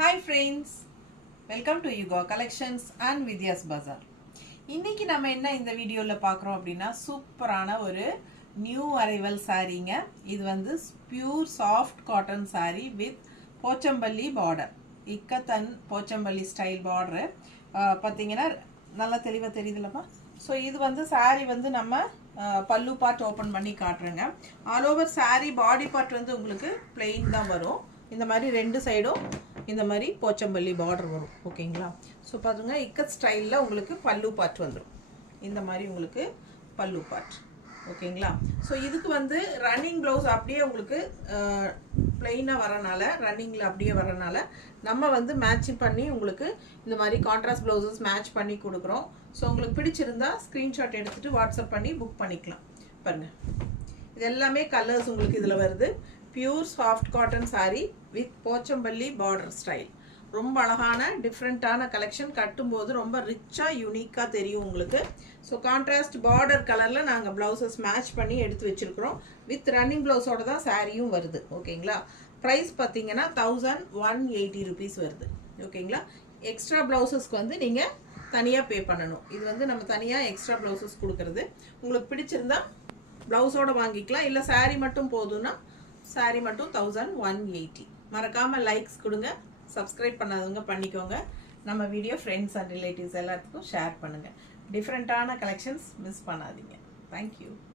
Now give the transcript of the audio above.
Hi friends, welcome to Yuga Collections and Vidya's Bazaar. இன்னைக்கு நம்ம என்ன இந்த வீடியோல பார்க்கறோம் அப்படினா சூப்பரான ஒரு நியூ அரைவல் சாரீங்க. இது வந்து pure soft cotton saree with Pochampally border. இக்கத்தன் போச்சம்பள்ளி ஸ்டைல் border. பாத்தீங்கன்னா நல்லா தெளிவா தெரியுதுலப்பா. சோ இது வந்து saree வந்து நம்ம பல்லு பார்ட் ஓபன் பண்ணி காட்றேங்க. All over saree body part வந்து உங்களுக்கு plain தான் வரும். இந்த மாதிரி ரெண்டு சைடும் இந்த மாதிரி போச்சம்பள்ளி பார்டர் வரும் ஓகேங்களா. ஸோ பாருங்க இக்கத் ஸ்டைலில் உங்களுக்கு பல்லு பார்ட் வந்துடும். இந்த மாதிரி உங்களுக்கு பல்லு பார்ட் ஓகேங்களா. ஸோ இதுக்கு வந்து ரன்னிங் ப்ளவுஸ் அப்படியே உங்களுக்கு பிளெயினாக வரனால ரன்னிங்கில் அப்படியே வரனால நம்ம வந்து மேட்சிங் பண்ணி உங்களுக்கு இந்த மாதிரி கான்ட்ராஸ்ட் ப்ளவுசஸ் மேட்ச் பண்ணி கொடுக்குறோம். ஸோ உங்களுக்கு பிடிச்சிருந்தா ஸ்க்ரீன்ஷாட் எடுத்துகிட்டு வாட்ஸ்அப் பண்ணி புக் பண்ணிக்கலாம். பாருங்கள் இது எல்லாமே கலர்ஸ் உங்களுக்கு இதில் வருது. Pure soft cotton saree with Pochampalli border style. ரொம்ப அழகான டிஃப்ரெண்ட்டான கலெக்ஷன். கட்டும்போது ரொம்ப ரிச்சாக யூனிக்காக தெரியும் உங்களுக்கு. ஸோ கான்ட்ராஸ்ட் பார்டர் கலரில் நாங்கள் ப்ளவுசஸ் மேட்ச் பண்ணி எடுத்து வச்சுருக்கிறோம். வித் ரன்னிங் ப்ளவுஸோட தான் சாரியும் வருது ஓகேங்களா. ப்ரைஸ் பார்த்தீங்கன்னா 1180 rupees வருது ஓகேங்களா. எக்ஸ்ட்ரா ப்ளவுசஸ்க்கு வந்து நீங்கள் தனியாக பே பண்ணணும். இது வந்து நம்ம தனியாக எக்ஸ்ட்ரா ப்ளவுசஸ் கொடுக்குறது. உங்களுக்கு பிடிச்சிருந்தா ப்ளவுஸோடு வாங்கிக்கலாம். இல்லை சாரீ மட்டும் போதும்னா சாரீ மட்டும் 1180. மறக்காமல் லைக்ஸ் கொடுங்க. சப்ஸ்கிரைப் பண்ணாதவங்க பண்ணிக்கோங்க. நம்ம வீடியோ ஃப்ரெண்ட்ஸ் அண்ட் ரிலேட்டிவ்ஸ் எல்லாத்துக்கும் ஷேர் பண்ணுங்கள். டிஃப்ரெண்ட்டான கலெக்ஷன்ஸ் மிஸ் பண்ணாதீங்க. தேங்க்யூ.